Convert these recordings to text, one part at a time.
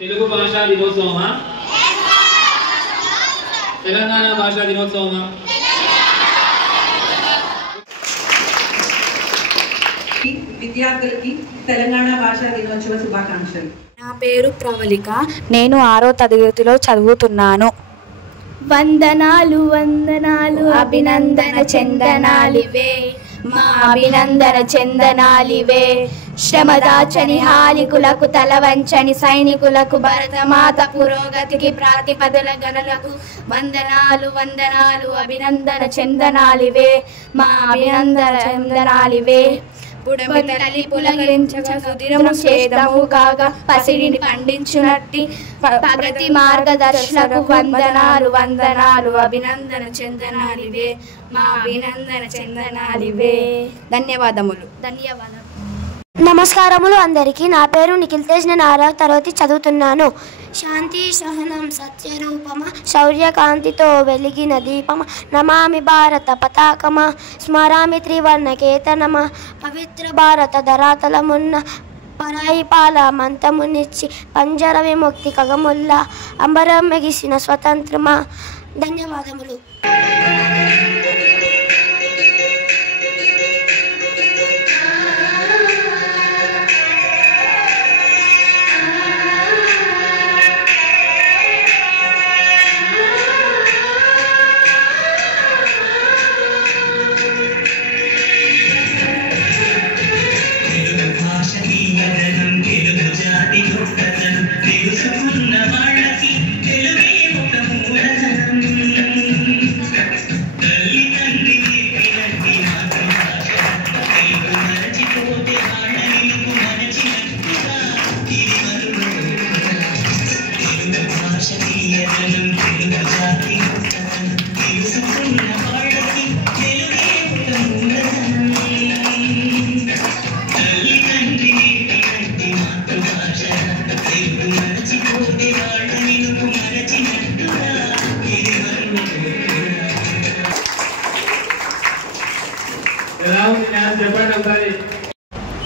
తెలుగు భాషా దినోత్సవమా? తెలంగాణ భాషా దినోత్సవమా? విద్యార్థులకి తెలంగాణ భాషా దినోత్సవ శుభాకాంక్షలు. నా పేరు ప్రవళిక. నేను 6వ తరగతిలో చదువుతున్నాను. వందనాలు వందనాలు అభినందన చందనాలివే, మా అభినందన చందనాలివే. శ్రమదాచని హాలికులకు తలవంచని సైనికులకు భరతమాత పురోగతికి ప్రాతిపదల గణలకు వందనాలు వందనాలు అభినందన చందనాలివే, మా అభినందన చందనాలివే. పుడమితలి పులకరించక సుదిరము చేదము కాగా పసిడిని పండించునట్టి ప్రగతి మార్గదర్శనకు వందనాలు వందనాలు అభినందన చందనాలివే, మా అభినందన చందనాలివే. ధన్యవాదములు. నమస్కారములు అందరికీ. నా పేరు నిఖిల్ తేజ్. నేను 6వ తరగతి చదువుతున్నాను. శాంతి సహనం సత్యరూపమ శౌర్యకాంతితో వెలిగిన దీపమ నమామి భారత పతాకమ స్మరామి త్రివర్ణకేతనమ పవిత్ర భారత ధరాతలమున్న పరాయి పాల మంతమునిచ్చి పంజర విముక్తి కగముల్లా అంబరం మెగిసిన స్వతంత్రమా. ధన్యవాదములు.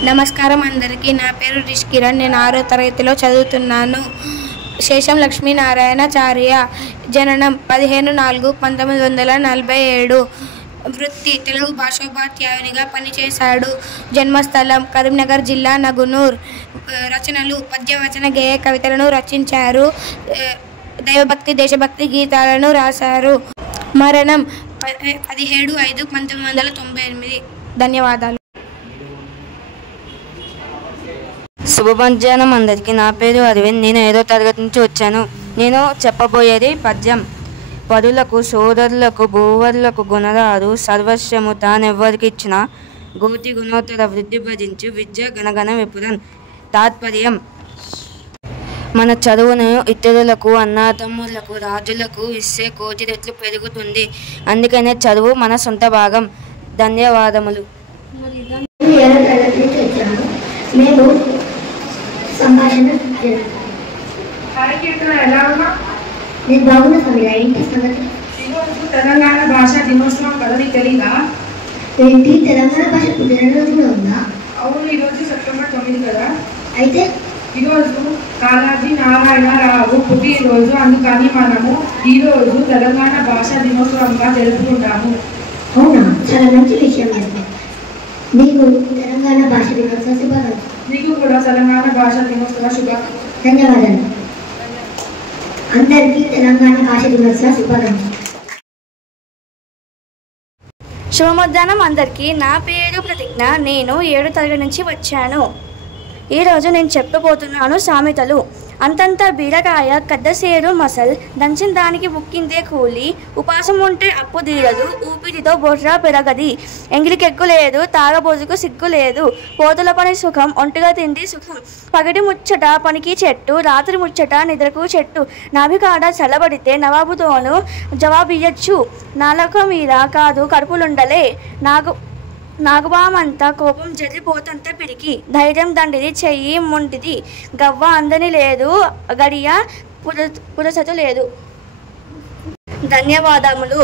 నమస్కారం అందరికీ. నా పేరు రిష్కిరణ్. నేను 6వ తరగతిలో చదువుతున్నాను. శేషం లక్ష్మీనారాయణాచార్య. జననం 15/4/1947. వృత్తి తెలుగు భాషోపాధ్యాయునిగా పనిచేశాడు. జన్మస్థలం కరీంనగర్ జిల్లా నగునూర్. రచనలు పద్యవచన గేయ కవితలను రచించారు. దైవభక్తి దేశభక్తి గీతాలను రాశారు. మరణం 17/5/1998. ధన్యవాదాలు. శుభ మధ్యాహ్నం అందరికీ. నా పేరు అరవింద్. నేను 5వ తరగతి నుంచి వచ్చాను. నేను చెప్పబోయేది పద్యం. పరులకు సోదరులకు భూవరులకు గుణరారు సర్వస్వము తానెవ్వరికి ఇచ్చిన గోతి గుణోత్తర వృద్ధి భజించు విద్య గణగణ విపురన్. తాత్పర్యం: మన చదువును ఇతరులకు అన్నాతమ్ములకు రాజులకు ఇస్తే కోటి రెట్లు పెరుగుతుంది. అందుకనే చదువు మన సొంత భాగం. ధన్యవాదములు. మేము సంభాషణ నేను బాగున్నా సమీర. ఏంటి సంగతి? ఈరోజు తెలంగాణ భాషా దినోత్సవం కదా, నీకు తెలీదా? ఏంటి తెలంగాణ భాష పుట్టినరోజు కూడా ఉందా? అవును, ఈరోజు సెప్టెంబర్ 9 కదా. అయితే ఈరోజు కాళాజీ నారాయణరావు పుట్టినరోజు. అందుకని మనము ఈరోజు తెలంగాణ భాషా దినోత్సవంగా జరుపుకుంటాము. అవునా, చాలా మంచి విషయం. నీకు తెలంగాణ భాష దినోత్సవ శుభాకాంక్షలు. నీకు కూడా తెలంగాణ భాషా దినోత్సవ శుభాకాంక్షలు. ధన్యవాదాలు. అందరికీ తెలంగాణ భాష దినోత్సవ శుభాకాంక్షలు. శుభమధ్యాహ్నం అందరికీ. నా పేరు ప్రతిజ్ఞ. నేను 7వ తరగతి నుంచి వచ్చాను. ఈరోజు నేను చెప్పబోతున్నాను సామెతలు. అంతంత బీరకాయ కద్దసేరు మసల్ దంచిన దానికి ముక్కిందే కూలి ఉపాసం ఉంటే అప్పు తీరదు ఊపిరితో బొర్రా పెరగది ఎంగిలికెగ్గు లేదు తాగబోజుకు సిగ్గు లేదు పోతుల పని సుఖం ఒంటిగా తిండి సుఖం పగటి ముచ్చట పనికి చెట్టు రాత్రి ముచ్చట నిద్రకు చెట్టు నాభికాడ చల్లబడితే నవాబుతోనూ జవాబియ్యచ్చు నాలుక మీద కాదు కడుపులుండలే నాగుబామంతా కోపం జరిపోతంత పిరికి ధైర్యం దండిది చెయ్యి మొంటిది గవ్వ అందని లేదు గడియ పురసతు లేదు. ధన్యవాదములు.